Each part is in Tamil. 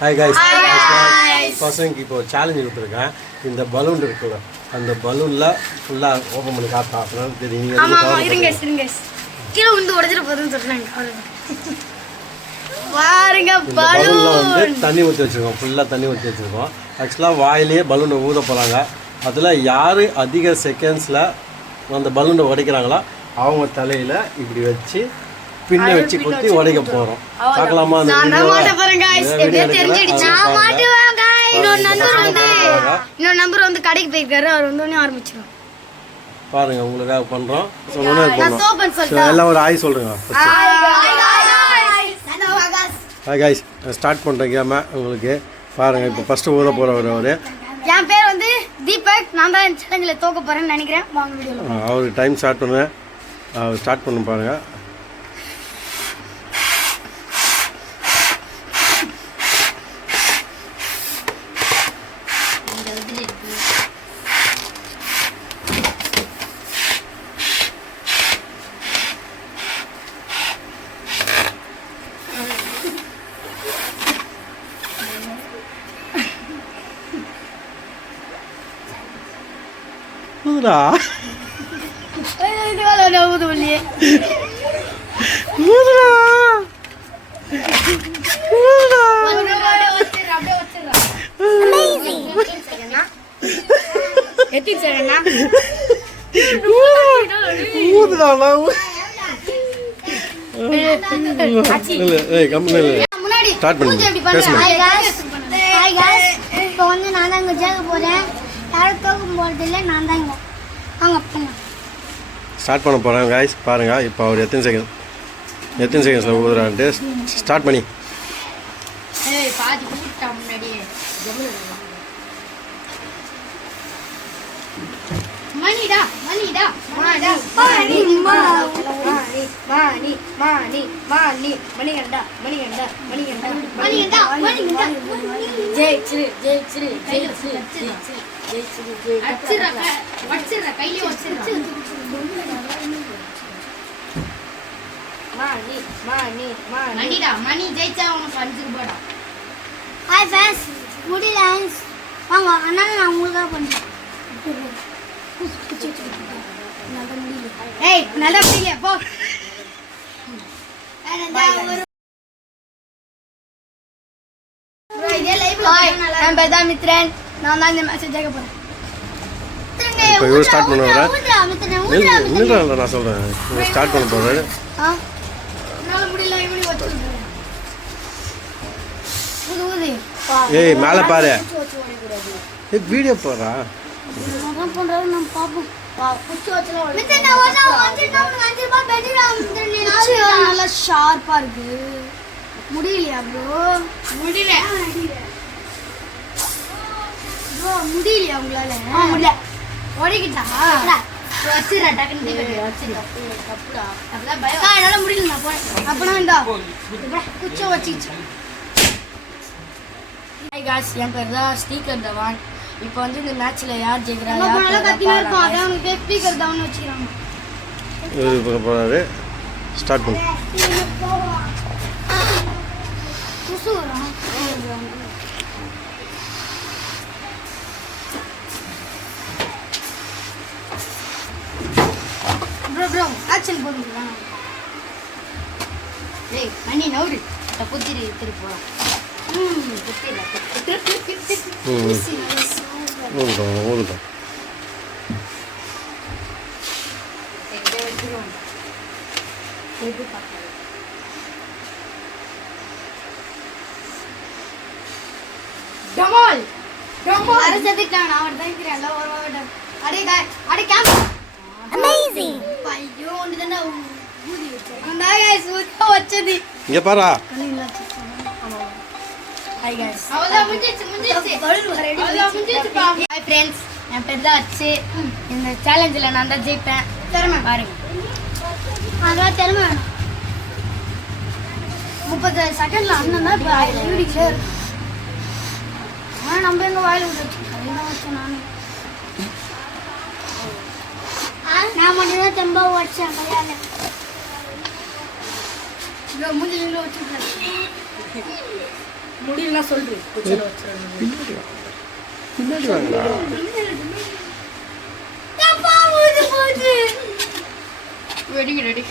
ஹாய் காய்ஸ், பசங்க இப்போ சேலஞ்சு கொடுத்துருக்கேன். இந்த பலூன் இருக்குல்ல, அந்த பலூனில் ஃபுல்லாக ஓப்பன் பண்ணி காட்டா அப்படின்னா தெரியும். கீழே வந்து உடச்சிட்டு போதுன்னு சொல்கிறாங்க. பாருங்க, பலூனில் வந்து தண்ணி ஊற்றி வச்சுருக்கோம், ஃபுல்லாக தண்ணி ஊற்றி வச்சுருக்கோம். ஆக்சுவலாக வாயிலேயே பலூனை ஊத போகிறாங்க. அதில் யார் அதிக செகண்ட்ஸில் அந்த பலூனை உடைக்கிறாங்களோ அவங்க தலையில் இப்படி வச்சு பின்ன வச்சு குத்தி உடைக்க போகிறோம். பார்க்கலாமா? அந்த இன்னொரு நம்பர் வந்து கடைக்கு போயிருக்காரு, அவர் வந்து ஆரம்பிச்சிடும். பாருங்க, உங்களுக்காக பண்ணுறோம். எல்லாம் ஒரு ஆய் சொல்கிறேங்க. ஹாய் காய்ஸ், ஸ்டார்ட் பண்ணுறேன் கேமை உங்களுக்கு. பாருங்கள், இப்போ ஃபஸ்ட்டு ஊத போகிறவர் அவர். என் பேர் வந்து தீபக். நான் தான் சேலஞ்சில் தோக்க போகிறேன்னு நினைக்கிறேன். வாங்க வீடியோவில். அவருக்கு டைம் ஸ்டார்ட் பண்ணுவேன். அவர் ஸ்டார்ட் பண்ண பாருங்கள். ஊதுடா, ஊதுவல்லையே, ஊதுடா, ஊதுடா. இப்போ வந்து நான் தான் இங்கே ஜெயிக்க போகிறேன். யாரும் தோக்கும் போகிறது இல்லை, நான் தான் இங்கே. வாங்க போங்க. ஸ்டார்ட் பண்ண போகிறேன் காய்ஸ். பாருங்கள், இப்போ அவர் எத்தனை செகண்ட்ஸில் ஊதுறான்ட்டு ஸ்டார்ட் பண்ணி. மணிடா மணிடா மணி மணி மணி மணி மணி மணிகண்டா மணிகண்டா மணிகண்டா மணிகண்டா மணிகண்டா ஜெயிச்சிரு ஜெயிச்சிரு ஜெயிச்சிரு ஜெயிச்சிரு ஜெயிச்சிரு அச்சிரா வச்சிரா கையில வச்சிரா மணி மணி மணிடா மணி ஜெயிச்சா உனக்கு 5 ரூபாய்டா. Hi friends, good lines. வாங்க அண்ணா, நான் உங்களுக்காக பண்றேன். ஏய், நல்லா முடியல போ. நான் பேதா மித்ரன். நான் தான் இந்த மெசேஜ் கேட்க போறேன். இப்போ இவர் ஸ்டார்ட் பண்ணுவாரா? இல்லை, நான் சொல்கிறேன். இவர் ஸ்டார்ட் பண்ண போகிறாரு. என்னால் முடியல, இப்படி வச்சுருக்கேன். ஏய், மேலே பாரு. வீடியோ போடுறா. பண்றாரு நம்ம பாப்போம். நல்லா ஷார்ப்பா இருக்கு. முடியலையா ப்ரோ? முடியல ப்ரோ, முடியலையா உங்களால? முடியல. ஓடிக்கிட்டா வச்சிரா, டக்குனு வச்சிரா. அப்பதான் பயம். என்னால முடியல, நான் போறேன். அப்பனா இந்தா குச்ச வச்சிச்சு. ஹாய் காய்ஸ், என் பேர் தான் ஸ்டீக்கர் தவான். இப்போ வந்து இந்த மேட்ச்ல யார் ஜெயிக்கிறாங்க? நல்லா கத்தினா இருக்கும். அத அவனுக்கு ஸ்பீக்கர் டவுன் வச்சிராங்க. இவரு போறாரு. ஸ்டார்ட் பண்ணு. குசுறா. ப்ரோ ஆக்சன் போடுங்க. ஏய் மணி நவுரு. குத்திரி திருப்பி போறா. குத்திரா. ஊதுடா. டமால் டமால் அரசதிட்டான். அவன் தான் இருக்கிறான்ல ஒரு வாட. அடே கேமரா. அமேசிங். ஐயோ, ஒண்ணுதானே ஊதி வச்சேன். அந்த गाइस ஊதி வச்சது. இங்க பாரா. Hi guys. அவ்வளவு முடிஞ்சிச்சு. Balloon ready. அவ்வளவு முடிஞ்சிச்சு பா. ஹாய் फ्रेंड्स, என் பேர் தான் அச்சு. இந்த சேலஞ்சில நான் தான் ஜெயிப்பேன். தரமா பாருங்க. அதான் தரமா. 30 செகண்ட்ல அண்ணன் தான் இப்ப யூடிக்ல இருக்கு. நம்ம எங்க வாயில விட்டுச்சு. நான் மட்டும் தான் தெம்பா ஓடிச்சேன் கையால. மூஞ்சில வச்சுருக்கேன். முடியலனா சொல்லு குச்சல வச்சிரணும் பின்னாடி வாங்கடா. தப்பா போது வெடிங்க ரெடி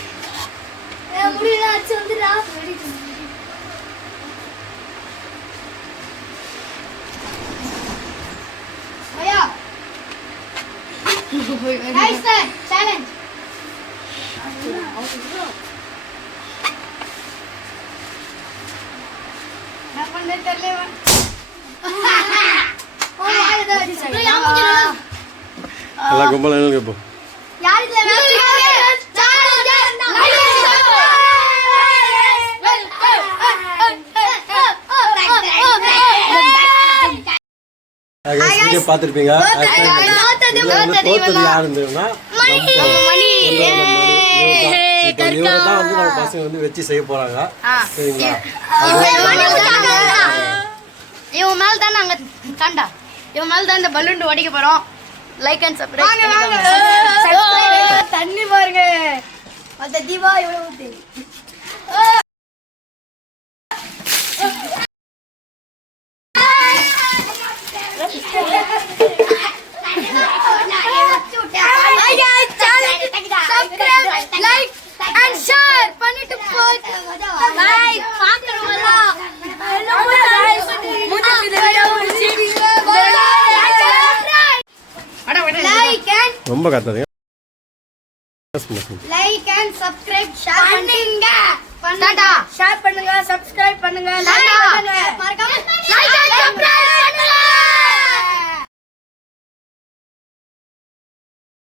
முடியல அச்சு வந்துடா வெடி ஐயா நைஸ் சேலஞ்ச் நான் பண்ண தெரியல எல்லாம் கும்பல எழுங்க இப்போ. யார் இதுல வீடியோ பார்த்துருப்பீங்க. தோத்தது யாருன்னா இவரை தான் வந்து நம்ம பசங்க வந்து வச்சு செய்ய போறாங்க. சரிங்களா? இவன் மேல தான் நாங்க தாண்டா இவன் மேல தான் இந்த பலூன் உடைக்க போறோம். லைக் அண்ட் சப்ஸ்கிரைப் தண்ணி பாருங்க அந்த தீபா இவ்வளவு ஊத்து லைக் அண்ட் ஷேர் பண்ணிட்டு போய் லைக் பாக்குறவங்க ரொம்ப கத்தாதீங்க. லைக் அண்ட் சப்ஸ்கிரைப் ஷேர் பண்ணுங்க டாடா ஷேர் பண்ணுங்க சப்ஸ்கிரைப் பண்ணுங்க லைக் பண்ணுங்க மறக்காம லைக் அண்ட் சப்ஸ்கிரைப்